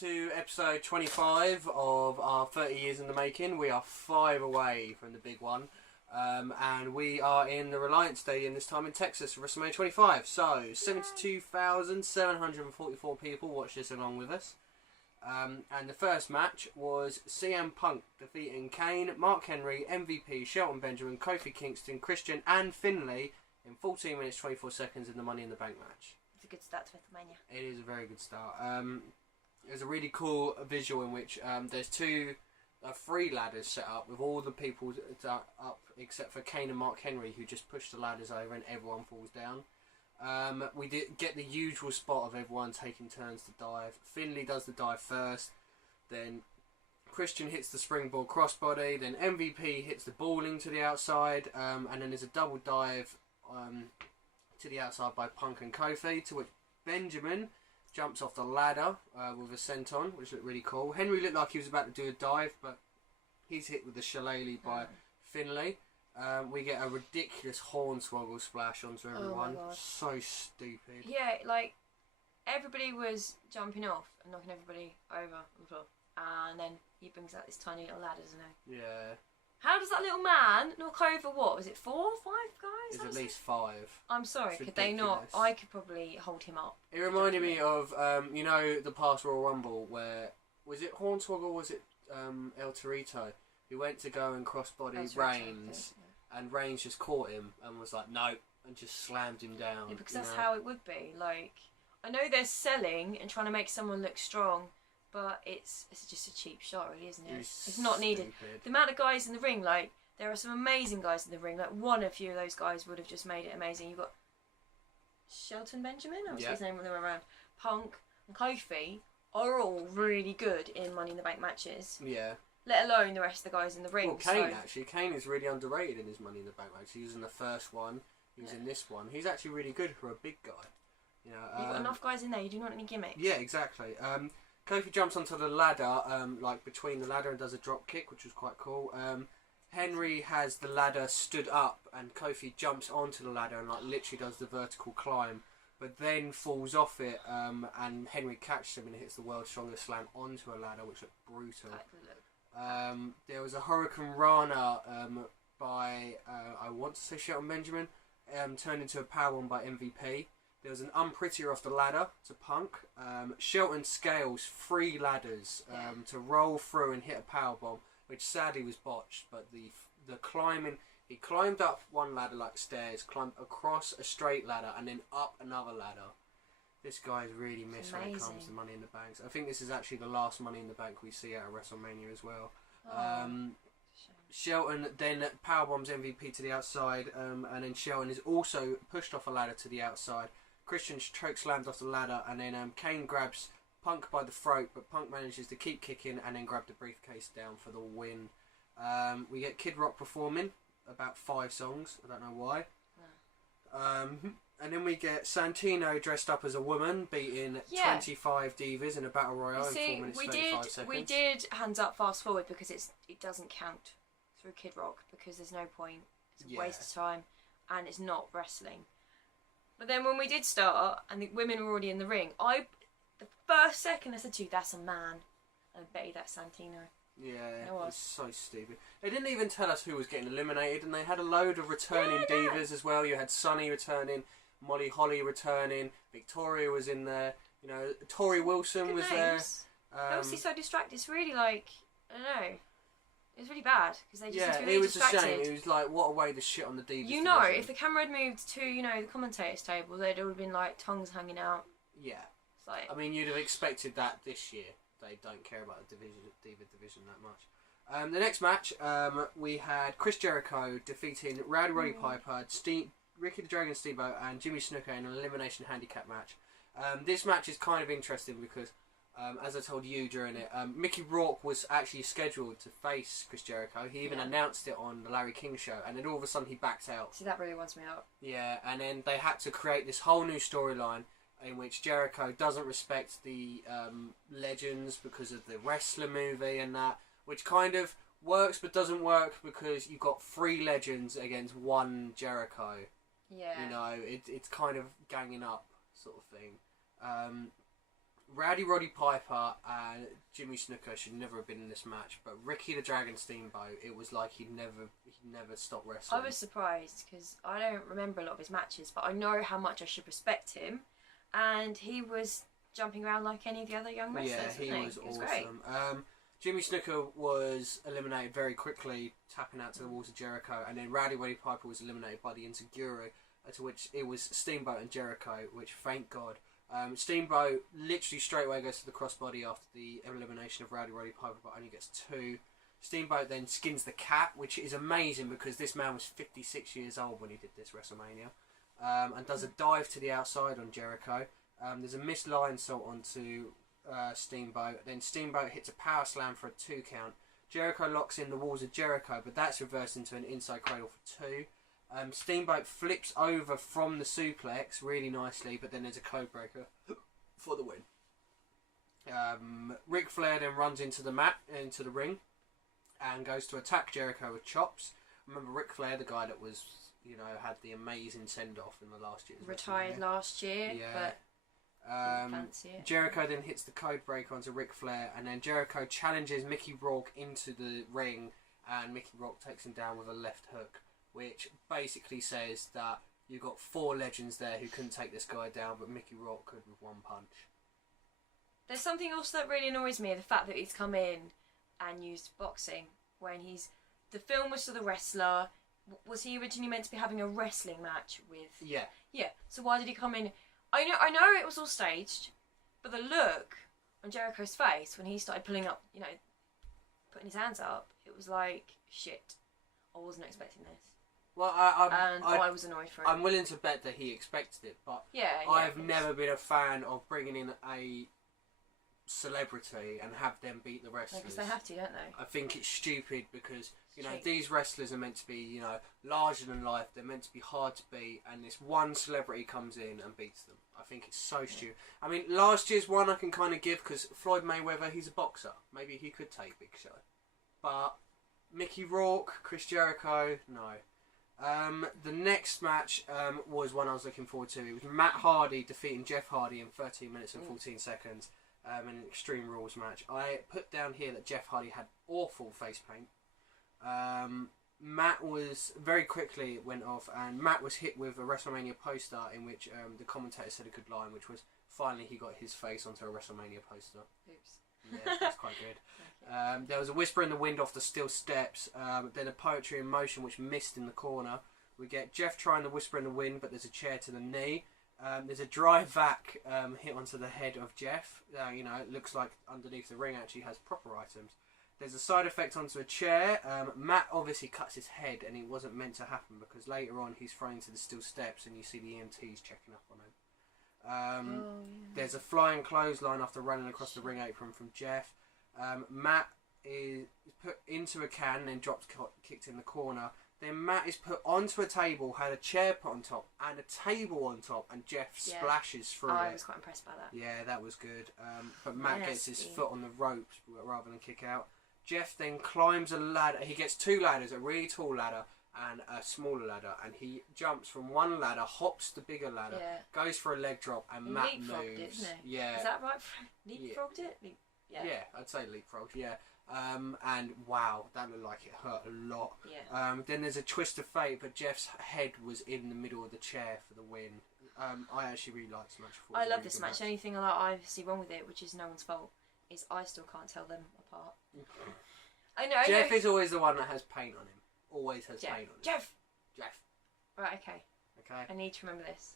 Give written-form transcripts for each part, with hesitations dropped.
to episode 25 of our 30 years in the making. We are 5 away from the big one. And we are in the Reliance Stadium this time in Texas for Wrestlemania 25. So, 72,744 people watched this along with us. And the first match was CM Punk defeating Kane, Mark Henry, MVP, Shelton Benjamin, Kofi Kingston, Christian and Finlay in 14 minutes 24 seconds in the Money in the Bank match. It's a good start to Wrestlemania. It is a very good start. There's a really cool visual in which there's three ladders set up with all the people up except for Kane and Mark Henry, who just push the ladders over and everyone falls down. We did get the usual spot of everyone taking turns to dive. Finlay does the dive first, then Christian hits the springboard crossbody, then MVP hits the balling to the outside, and then there's a double dive to the outside by Punk and Kofi, to which Benjamin jumps off the ladder with a senton, which looked really cool. Henry looked like he was about to do a dive, but he's hit with the shillelagh by Finlay. We get a ridiculous hornswoggle splash onto everyone. Oh my God. So stupid. Yeah, like, everybody was jumping off and knocking everybody over on the floor. And then he brings out this tiny little ladder, doesn't he? Yeah. How does that little man knock over, what, was it 4 or 5 guys? It's at least 5. I'm sorry, It's could they not? ridiculous. I could probably hold him up. It reminded me of, you know, the past Royal Rumble where, was it Hornswoggle or was it El Torito? Who went to go and crossbody Reigns, and Reigns just caught him and was like, no, and just slammed him down. Yeah, because that's how it would be. Like, I know they're selling and trying to make someone look strong, but it's just a cheap shot, really, isn't it? It's not needed. Stupid. The amount of guys in the ring, like, there are some amazing guys in the ring. Like, a few of those guys would have just made it amazing. You've got Shelton Benjamin, I was his name when they were around. Punk and Kofi are all really good in Money in the Bank matches. Yeah. Let alone the rest of the guys in the ring. Well, Kane actually. Kane is really underrated in his Money in the Bank match. He was in the first one. He was in this one. He's actually really good for a big guy. You know, you've got enough guys in there. You do not need gimmicks. Yeah, exactly. Kofi jumps onto the ladder, like between the ladder, and does a drop kick, which was quite cool. Henry has the ladder stood up, and Kofi jumps onto the ladder and like literally does the vertical climb, but then falls off it, and Henry catches him and hits the world's strongest slam onto a ladder, which looked brutal. There was a Hurricane Rana by, I want to say Shelton Benjamin, turned into a powerbomb by MVP. There was an unprettier off the ladder to Punk. Shelton scales 3 ladders to roll through and hit a powerbomb, which sadly was botched, but the climbing, he climbed up one ladder like stairs, climbed across a straight ladder, and then up another ladder. This guy's really missed when it comes to Money in the Bank. I think this is actually the last Money in the Bank we see out of WrestleMania as well. Shelton then powerbombs MVP to the outside, and then Shelton is also pushed off a ladder to the outside. Christian choke slams off the ladder, and then Kane grabs Punk by the throat, but Punk manages to keep kicking and then grab the briefcase down for the win. We get Kid Rock performing about 5 songs. I don't know why. And then we get Santino dressed up as a woman beating 25 divas in a battle royale in 4 minutes 35 seconds. We did hands up fast forward because it doesn't count through Kid Rock because there's no point. It's a waste of time and it's not wrestling. But then when we did start and the women were already in the ring, the first second I said to you, that's a man. And I bet you that's Santino. Yeah, it was so stupid. They didn't even tell us who was getting eliminated, and they had a load of returning divas as well. You had Sunny returning, Molly Holly returning, Victoria was in there, you know, Tori Wilson was there. Obviously so distracted. It's really like, I don't know. It was really bad because they just really it was distracted. a shame. It was like, what a way to shit on the divas. You know, if the camera had moved to, you know, the commentators table, they'd all been like tongues hanging out. Yeah. It's like, I mean, you'd have expected that this year. They don't care about the diva division that much. The next match, we had Chris Jericho defeating Rowdy Roddy Piper, Ricky the Dragon Steamboat, and Jimmy Snuka in an elimination handicap match. This match is kind of interesting because, as I told you during it, Mickey Rourke was actually scheduled to face Chris Jericho. He even announced it on the Larry King show, and then all of a sudden he backed out. See, that really winds me up. Yeah, and then they had to create this whole new storyline in which Jericho doesn't respect the legends because of the wrestler movie and that, which kind of works but doesn't work because you've got 3 legends against 1 Jericho. Yeah. You know, it's kind of ganging up sort of thing. Rowdy Roddy Piper and Jimmy Snuka should never have been in this match, but Ricky the Dragon Steamboat, it was like he'd never stopped wrestling. I was surprised because I don't remember a lot of his matches, but I know how much I should respect him, and he was jumping around like any of the other young wrestlers. Yeah, he was awesome. Great. Jimmy Snuka was eliminated very quickly, tapping out to the walls of Jericho, and then Rowdy Roddy Piper was eliminated by the Insiguro, to which it was Steamboat and Jericho, which, thank God. Steamboat literally straight away goes to the crossbody after the elimination of Rowdy Roddy Piper, but only gets 2. Steamboat then skins the cat, which is amazing because this man was 56 years old when he did this WrestleMania, and does a dive to the outside on Jericho. There's a missed lion salt onto Steamboat. Then Steamboat hits a power slam for a 2 count. Jericho locks in the walls of Jericho, but that's reversed into an inside cradle for 2. Steamboat flips over from the suplex really nicely, but then there's a code breaker for the win. Ric Flair then runs into the ring, and goes to attack Jericho with chops. Remember Ric Flair, the guy that was, had the amazing send off in the last year's retired last year, but didn't fancy it. Jericho then hits the code breaker onto Ric Flair, and then Jericho challenges Mickey Rourke into the ring, and Mickey Rourke takes him down with a left hook, which basically says that you've got 4 legends there who couldn't take this guy down, but Mickey Rourke could with 1 punch. There's something else that really annoys me, the fact that he's come in and used boxing when the film was for the wrestler. Was he originally meant to be having a wrestling match with? Yeah. Yeah. So why did he come in? I know it was all staged, but the look on Jericho's face when he started putting his hands up, it was like, shit, I wasn't expecting this. Well, I was annoyed for it. I'm willing to bet that he expected it, but I've never been a fan of bringing in a celebrity and have them beat the wrestlers. Because they have to, don't they? I think it's stupid because these wrestlers are meant to be larger than life. They're meant to be hard to beat, and this one celebrity comes in and beats them. I think it's so stupid. I mean, last year's one I can kind of give because Floyd Mayweather, he's a boxer. Maybe he could take Big Show, but Mickey Rourke, Chris Jericho, no. The next match was one I was looking forward to. It was Matt Hardy defeating Jeff Hardy in 13 minutes and 14 seconds in an Extreme Rules match. I put down here that Jeff Hardy had awful face paint. Matt was, very quickly it went off, and Matt was hit with a WrestleMania poster in which the commentator said a good line, which was, finally he got his face onto a WrestleMania poster. Oops. Yeah, that's quite good. There was a whisper in the wind off the steel steps, then a poetry in motion which missed in the corner. We get Jeff trying to whisper in the wind, but there's a chair to the knee. There's a dry vac hit onto the head of Jeff. It looks like underneath the ring actually has proper items. There's a side effect onto a chair. Matt obviously cuts his head, and it wasn't meant to happen because later on he's thrown to the steel steps and you see the EMTs checking up on him. There's a flying clothesline after running across the ring apron from Jeff. Matt is put into a can and then kicked in the corner. Then Matt is put onto a table, had a chair put on top and a table on top, and Jeff splashes through it. I was quite impressed by that. Yeah, that was good. But Matt gets his foot on the ropes rather than kick out. Jeff then climbs a ladder. He gets 2 ladders, a really tall ladder and a smaller ladder, and he jumps from one ladder, hops the bigger ladder, goes for a leg drop, and he Matt leapfrogged moves. It, didn't he? Yeah. Is that right? Leapfrogged it? Yeah, I'd say leapfrogged, yeah. And wow, that looked like it hurt a lot. Yeah. Then there's a twist of fate, but Jeff's head was in the middle of the chair for the win. I actually really liked this match. I love this match. The only thing I see wrong with it, which is no one's fault, is I still can't tell them apart. I know. Jeff is always the one that has paint on him. Always has paint on him. Jeff. Right, okay. I need to remember this.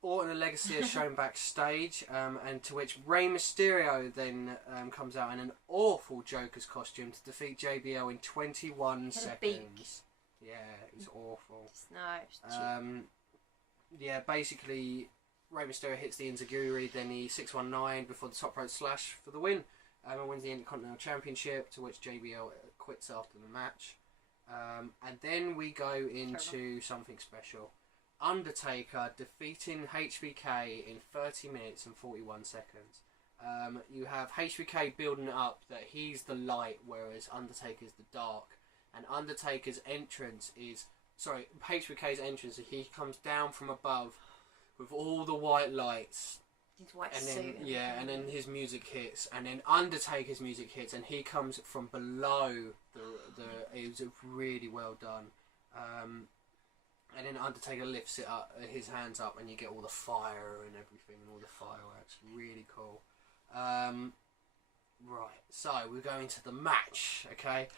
Orton and Legacy are shown backstage, and to which Rey Mysterio then comes out in an awful Joker's costume to defeat JBL in 21 seconds. Yeah, it was awful. Yeah, basically Rey Mysterio hits the Enziguri, then the 619 before the top rope slash for the win, and wins the Intercontinental Championship, to which JBL quits after the match. And then we go into something special. Undertaker defeating HBK in 30 minutes and 41 seconds. You have HBK building it up that he's the light, whereas Undertaker's the dark. And HBK's entrance, he comes down from above with all the white lights, his white and suit. then and then his music hits, and then Undertaker's music hits, and he comes from below the. It was really well done. And then Undertaker lifts it up, his hands up, and you get all the fire and everything, and all the fireworks. Really cool. Right, so we're going to the match, okay?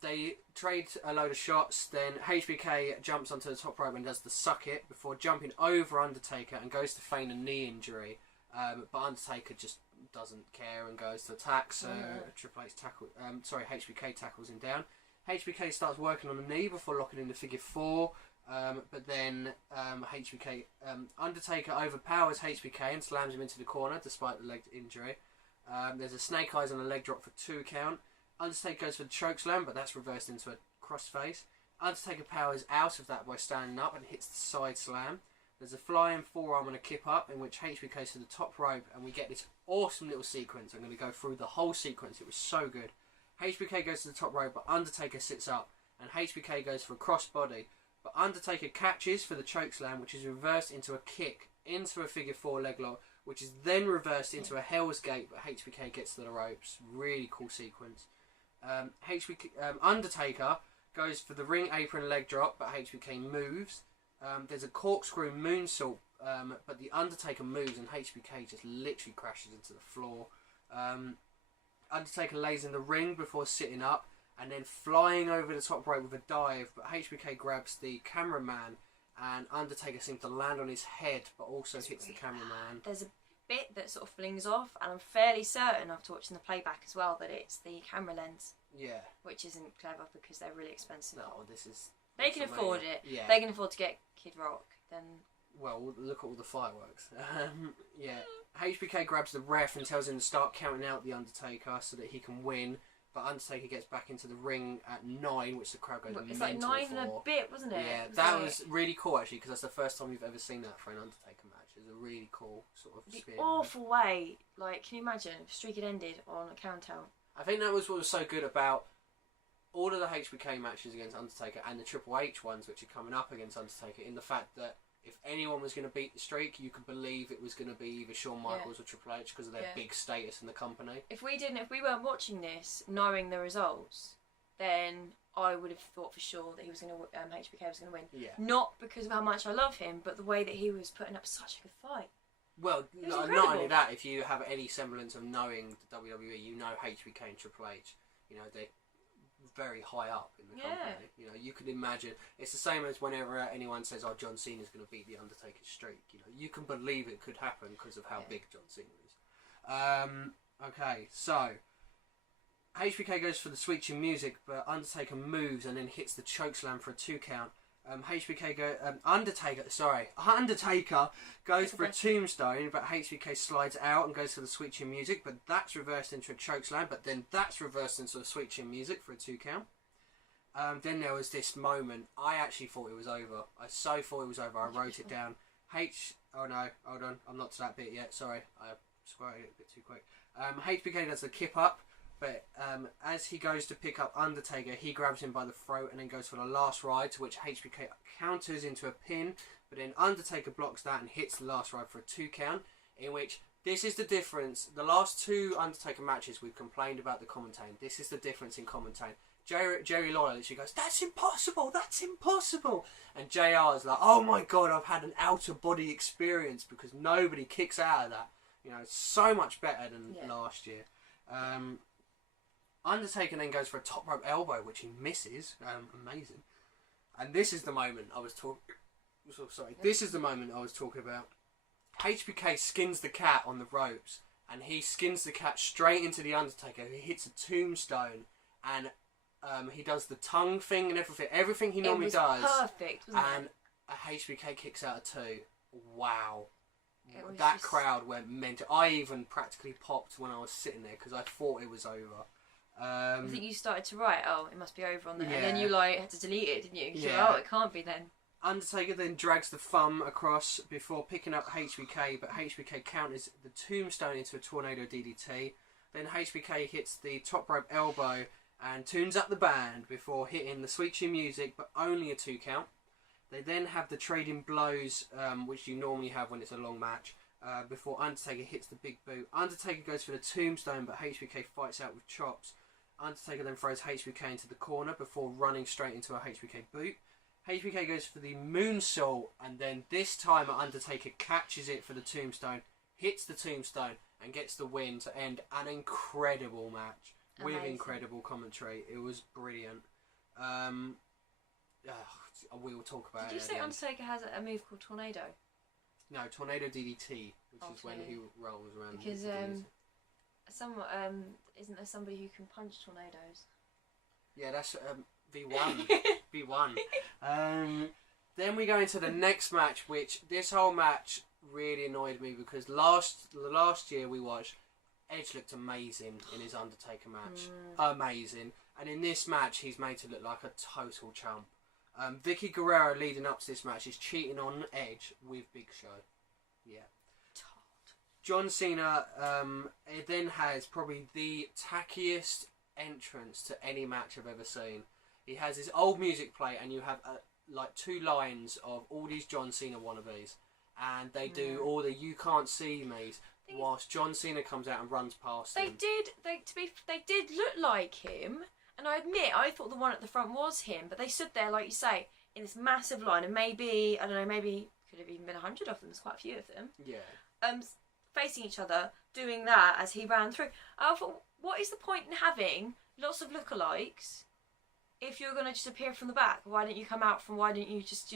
They trade a load of shots, then HBK jumps onto the top rope and does the suck it before jumping over Undertaker and goes to feign a knee injury. But Undertaker just doesn't care and goes to attack, so Triple H HBK tackles him down. HBK starts working on the knee before locking in the figure 4. But then Undertaker overpowers HBK and slams him into the corner despite the leg injury. There's a snake eyes and a leg drop for 2 count. Undertaker goes for the chokeslam, but that's reversed into a crossface. Undertaker powers out of that by standing up and hits the side slam. There's a flying forearm and a kip up in which HBK goes to the top rope, and we get this awesome little sequence. I'm going to go through the whole sequence. It was so good. HBK goes to the top rope, but Undertaker sits up, and HBK goes for a crossbody. But Undertaker catches for the chokeslam, which is reversed into a kick into a figure 4 leg lock, which is then reversed into a Hell's Gate, but HBK gets to the ropes. Really cool sequence. Undertaker goes for the ring apron leg drop, but HBK moves. There's a corkscrew moonsault, but the Undertaker moves and HBK just literally crashes into the floor. Undertaker lays in the ring before sitting up and then flying over the top rope with a dive, but HBK grabs the cameraman and Undertaker seems to land on his head but also hits the cameraman. There's a bit that sort of flings off, and I'm fairly certain, after watching the playback as well, that it's the camera lens. Yeah. Which isn't clever because they're really expensive. No, this is... They can afford it. Yeah. They can afford to get Kid Rock, then... Well, look at all the fireworks. Yeah. HBK grabs the ref and tells him to start counting out the Undertaker so that he can win. But Undertaker gets back into the ring at 9, which the crowd goes mental for. It's like 9 and a bit, wasn't it? Yeah, that was really cool actually, because that's the first time you've ever seen that for an Undertaker match. It's a really cool sort of the spin. Awful way. Like, can you imagine if Streak had ended on a countdown? I think that was what was so good about all of the HBK matches against Undertaker and the Triple H ones, which are coming up against Undertaker, in the fact that if anyone was going to beat the streak, you could believe it was going to be either Shawn Michaels or Triple H because of their big status in the company. If we weren't watching this, knowing the results, then I would have thought for sure that he was going to, HBK was going to win. Yeah. Not because of how much I love him, but the way that he was putting up such a good fight. Well, not only that, if you have any semblance of knowing the WWE, you know HBK and Triple H, you know, they're very high up in the company. You know, you can imagine. It's the same as whenever anyone says, "Oh, John Cena's going to beat the Undertaker's streak." You know, you can believe it could happen because of how big John Cena is. Okay, so HBK goes for the switching music, but Undertaker moves and then hits the chokeslam for a 2 count. Undertaker goes for a tombstone, but HBK slides out and goes for the switching music, but that's reversed into a chokeslam, but then that's reversed into the switching music for a 2 count. Then there was this moment, I actually thought it was over. I so thought it was over, I wrote it down. Oh no, hold on, I'm not to that bit yet, sorry, I scrolled it a bit too quick. HBK does the kip up, but as he goes to pick up Undertaker, he grabs him by the throat and then goes for the last ride, to which HBK counters into a pin, but then Undertaker blocks that and hits the last ride for a 2 count, in which this is the difference. The last 2 Undertaker matches we've complained about the commentating. This is the difference in commentating. Jerry Lawler literally goes, "That's impossible, that's impossible." And JR is like, "Oh my god, I've had an out-of-body experience," because nobody kicks out of that. You know, it's so much better than last year. Undertaker then goes for a top rope elbow, which he misses. Amazing. And this is the moment I was talking... This is the moment I was talking about. HBK skins the cat on the ropes, and he skins the cat straight into the Undertaker, who hits a tombstone, and he does the tongue thing and everything. Everything he normally does. Perfect, wasn't it? And a HBK kicks out a 2. Wow. That crowd went mental. I even practically popped when I was sitting there because I thought it was over. I think you started to write, "Oh, it must be over on there," and then you had to delete it, didn't you? Yeah. Oh, it can't be then. Undertaker then drags the thumb across before picking up HBK, but HBK counters the tombstone into a tornado DDT. Then HBK hits the top rope elbow and tunes up the band before hitting the switching music, but only a 2 count. They then have the trading blows, which you normally have when it's a long match. before Undertaker hits the big boot. Undertaker goes for the tombstone, but HBK fights out with chops. Undertaker then throws HBK into the corner before running straight into a HBK boot. HBK goes for the moonsault, and then this time Undertaker catches it for the tombstone, hits the tombstone, and gets the win to end an incredible match. Amazing. With incredible commentary. It was brilliant. We will talk about it. Did you say Undertaker has a move called Tornado? No, Tornado DDT, which is when he rolls around. Because isn't there somebody who can punch tornadoes? Yeah, that's V1. V1. Then we go into the next match, which this whole match really annoyed me because the last year we watched, Edge looked amazing in his Undertaker match. Amazing. And in this match, he's made to look like a total chump. Vicky Guerrero, leading up to this match, is cheating on Edge with Big Show. Yeah. John Cena then has probably the tackiest entrance to any match I've ever seen. He has his old music play, and you have like 2 lines of all these John Cena wannabes, and they do all the "you can't see me's" whilst John Cena comes out and runs past them. They did look like him, and I admit I thought the one at the front was him, but they stood there like you say in this massive line, and maybe could have even been 100 of them. There's quite a few of them. Yeah. Facing each other, doing that as he ran through. I thought, what is the point in having lots of lookalikes if you're going to just appear from the back? Why don't you come out from? Why don't you just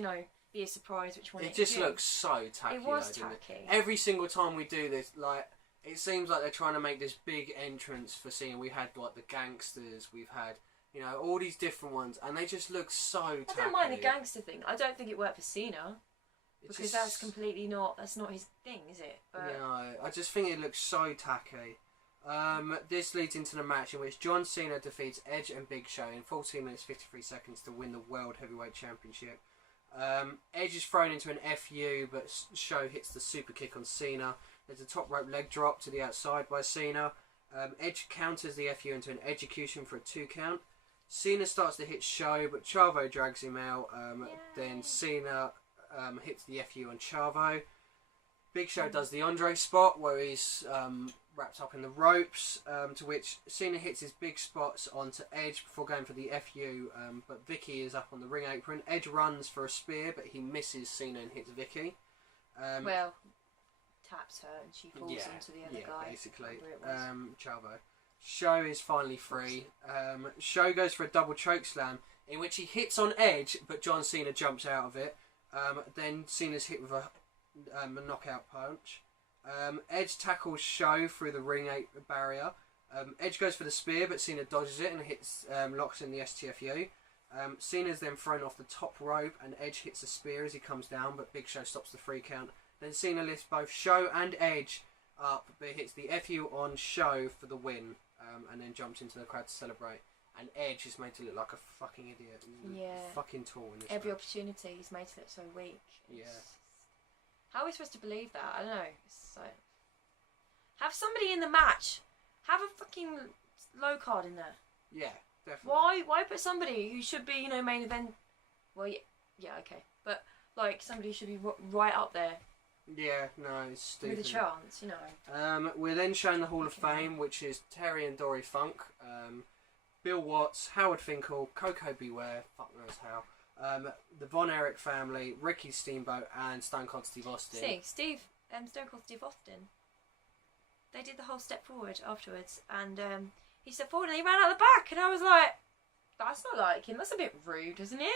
be a surprise which one? It just looks so tacky. It was tacky. Every single time we do this, like it seems like they're trying to make this big entrance for Cena. We had like the gangsters, we've had all these different ones, and they just look so tacky. I don't mind the gangster thing. I don't think it worked for Cena. Because that's completely that's not his thing, is it? But no, I just think it looks so tacky. This leads into the match in which John Cena defeats Edge and Big Show in 14 minutes 53 seconds to win the World Heavyweight Championship. Edge is thrown into an FU, but Show hits the super kick on Cena. There's a top rope leg drop to the outside by Cena. Edge counters the FU into an execution for a 2 count. Cena starts to hit Show, but Chavo drags him out. Then Cena hits the FU on Chavo. Big Show does the Andre spot where he's wrapped up in the ropes, to which Cena hits his big spots onto Edge before going for the FU, but Vicky is up on the ring apron. Edge runs for a spear, but he misses Cena and hits Vicky. Taps her and she falls onto the other guy. Basically. Chavo. Show is finally free. Show goes for a double choke slam in which he hits on Edge, but John Cena jumps out of it. Then Cena's hit with a knockout punch. Edge tackles Show through the ring barrier. Edge goes for the spear, but Cena dodges it and hits locks in the STFU. Cena's then thrown off the top rope, and Edge hits a spear as he comes down, but Big Show stops the 3 count. Then Cena lifts both Show and Edge up, but hits the FU on Show for the win, and then jumps into the crowd to celebrate. And Edge is made to look like a fucking idiot. Fucking tall in this Every match. opportunity he's made to look so weak. Yeah. How are we supposed to believe that? I don't know. It's like, have somebody in the match. Have a fucking low card in there. Yeah, definitely. Why put somebody who should be, main event? Well, yeah, okay. But, somebody who should be right up there. Yeah, no, it's stupid. With a chance, We're then shown the Hall of Fame, which is Terry and Dory Funk. Bill Watts, Howard Finkel, Coco Beware, fuck knows how, the Von Erich family, Ricky Steamboat, and Stone Cold Steve Austin. Stone Cold Steve Austin. They did the whole step forward afterwards, and he stepped forward and he ran out the back, and I was like, that's not like him, that's a bit rude, isn't it?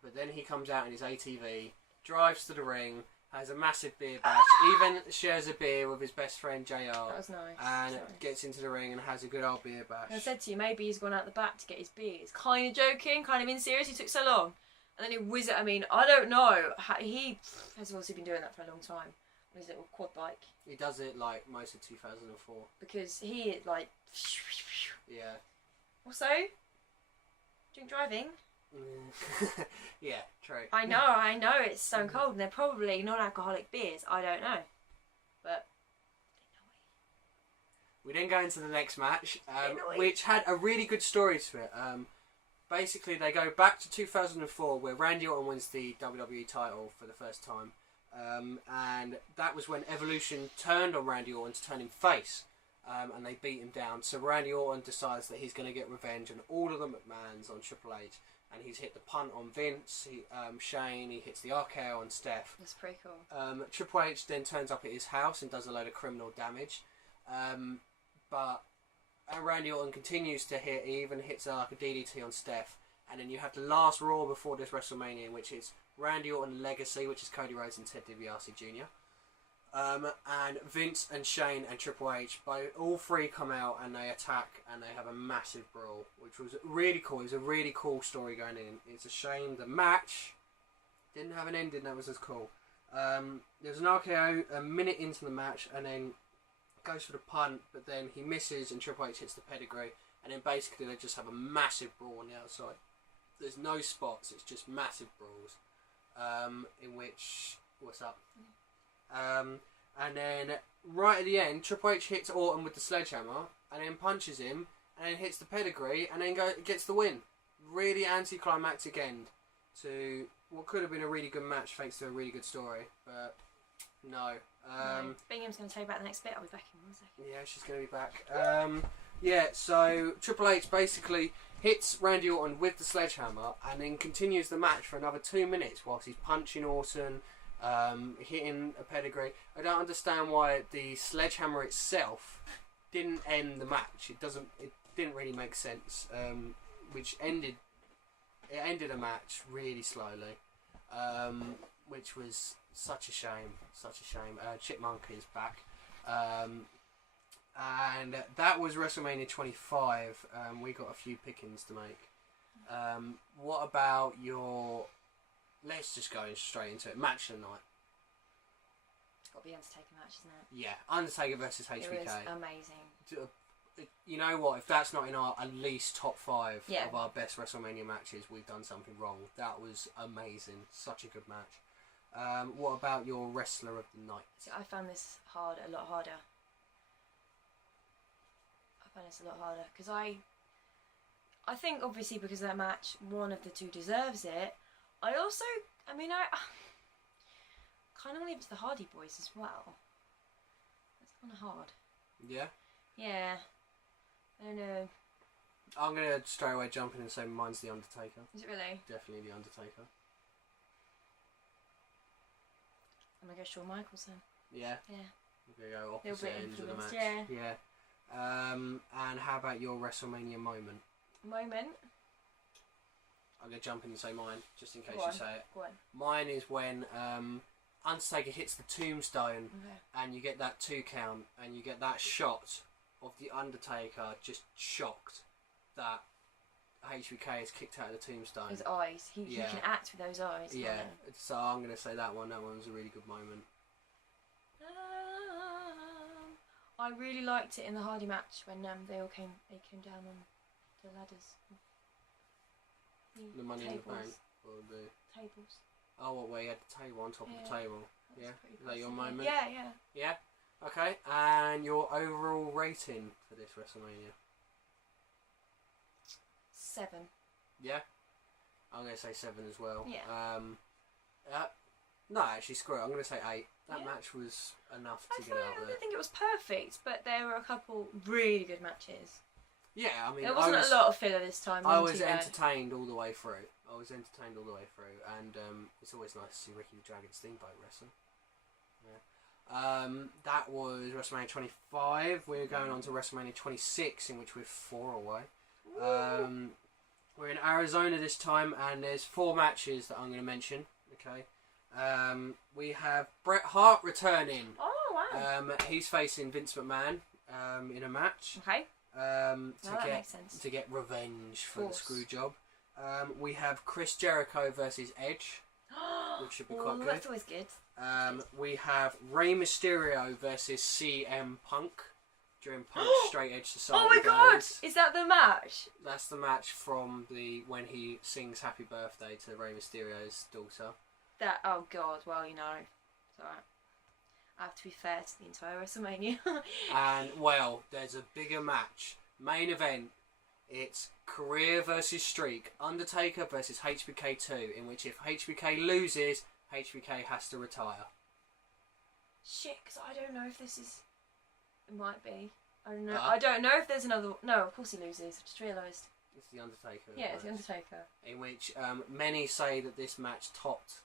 But then he comes out in his ATV, drives to the ring, has a massive beer bash, even shares a beer with his best friend JR. That was nice. And gets into the ring and has a good old beer bash. I said to you, maybe he's gone out the back to get his beer. He's kind of joking, kind of being serious. He took so long. And then he whizzed it. I mean, I don't know. He has obviously been doing that for a long time. On his little quad bike. He does it like most of 2004. Because he, like... Yeah. Also, drink driving. Yeah, true. I know it's Stone Cold and they're probably non-alcoholic beers. I don't know. But we then go into the next match, which had a really good story to it. Basically, they go back to 2004 where Randy Orton wins the WWE title for the first time. And that was when Evolution turned on Randy Orton to turn him face, and they beat him down. So Randy Orton decides that he's going to get revenge on all of the McMahons on Triple H, and he's hit the punt on Vince, Shane, he hits the RKO on Steph. That's pretty cool. Triple H then turns up at his house and does a load of criminal damage, but Randy Orton continues to hit. He even hits like a DDT on Steph, and then you have the last Raw before this WrestleMania, which is Randy Orton Legacy, which is Cody Rhodes and Ted DiBiase Jr. And Vince and Shane and Triple H, all three come out and they attack and they have a massive brawl, which was really cool. It was a really cool story going in. It's a shame the match didn't have an ending that was as cool. There's an RKO a minute into the match and then goes for the punt, but then he misses and Triple H hits the pedigree, and then basically they just have a massive brawl on the outside. There's no spots, it's just massive brawls. In which, what's up? And then right at the end, Triple H hits Orton with the sledgehammer and then punches him and then hits the pedigree and then gets the win. Really anticlimactic end to what could have been a really good match thanks to a really good story, but no. Bingham's going to tell you about the next bit. I'll be back in 1 second. Yeah, she's going to be back. So Triple H basically hits Randy Orton with the sledgehammer and then continues the match for another 2 minutes whilst he's punching Orton, hitting a pedigree. I don't understand why the sledgehammer itself didn't end the match. It didn't really make sense. Which ended a match really slowly, which was such a shame. Chipmunk is back. And that was WrestleMania 25. We got a few pickings to make. What about your... Let's just go straight into it. Match of the night. It's got to be Undertaker match, isn't it? Yeah, Undertaker versus HBK. It was amazing. You know what? If that's not in our at least top 5 Yeah. of our best WrestleMania matches, we've done something wrong. That was amazing. Such a good match. What about your wrestler of the night? See, I found this a lot harder. Because I think obviously because of that match, one of the two deserves it. I kind of leave it to the Hardy Boys as well. It's kind of hard. Yeah? Yeah. I don't know. I'm going to straight away jump in and say mine's The Undertaker. Is it really? Definitely The Undertaker. I'm going to go Shawn Michaels then. Yeah? Yeah. We're going to go Little opposite bit ends of the match. influenced, yeah. And how about your WrestleMania moment? Moment? I'm going to jump in and say mine, just in case Go on. you say it. Go on. Mine is when Undertaker hits the tombstone Okay. and you get that 2 count and you get that shot of the Undertaker just shocked that HBK is kicked out of the tombstone. His eyes. He can act with those eyes. Yeah, can't so I'm going to say that one. That one was a really good moment. I really liked it in the Hardy match when they came down on the ladders. The Money in the Bank. Or the... Tables. Oh, where you had the table on top of the table. Yeah? Is that your moment? Yeah. Yeah? Okay, and your overall rating for this WrestleMania? 7. Yeah? I'm going to say 7 as well. Yeah. No, actually, screw it. I'm going to say 8. That Yeah. match was enough to I get out don't there. think it was perfect, but there were a couple really good matches. Yeah, I mean, There wasn't a lot of filler this time. I was entertained all the way through. And it's always nice to see Ricky the Dragon Steamboat wrestle. Yeah. That was WrestleMania 25. We're going on to WrestleMania 26, in which we're 4 away. We're in Arizona this time, and there's 4 matches that I'm going to mention. Okay. We have Bret Hart returning. Oh wow. He's facing Vince McMahon in a match. Okay. That makes sense. To get revenge for the screw job. We have Chris Jericho versus Edge, which should be quite good. That's always good. We have Rey Mysterio versus CM Punk during Punk's Straight Edge Society. Oh my god! days. Is that the match? That's the match from when he sings Happy Birthday to Rey Mysterio's daughter. Oh god, well, you know. It's alright. I have to be fair to the entire WrestleMania. And, well, there's a bigger match. Main event. It's career versus streak. Undertaker versus HBK 2, in which if HBK loses, HBK has to retire. Shit, because I don't know if this is. It might be. I don't know. I don't know if there's another. No, of course he loses. I just realised. It's the Undertaker. Yeah, it's the Undertaker. In which many say that this match topped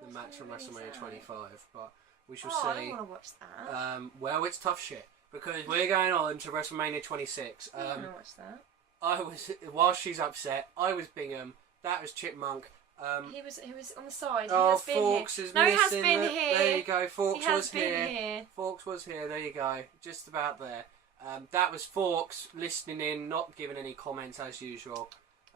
the match from WrestleMania 25, but we shall see. I don't want to watch that. Well, it's tough shit because we're going on to WrestleMania 26. I don't want to watch that. I was, while she's upset, I was Bingham. That was Chipmunk. He was on the side. Oh, he has Forks been is here. missing. No, he has been here. There you go. Forks was here. here. Forks was here. There you go. Just about there. That was Forks listening in, not giving any comments as usual.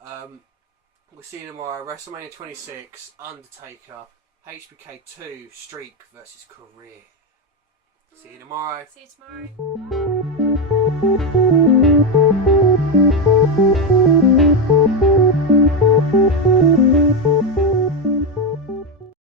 We'll see you tomorrow. WrestleMania 26, Undertaker, HBK 2, Streak versus Career. See you tomorrow. See you tomorrow.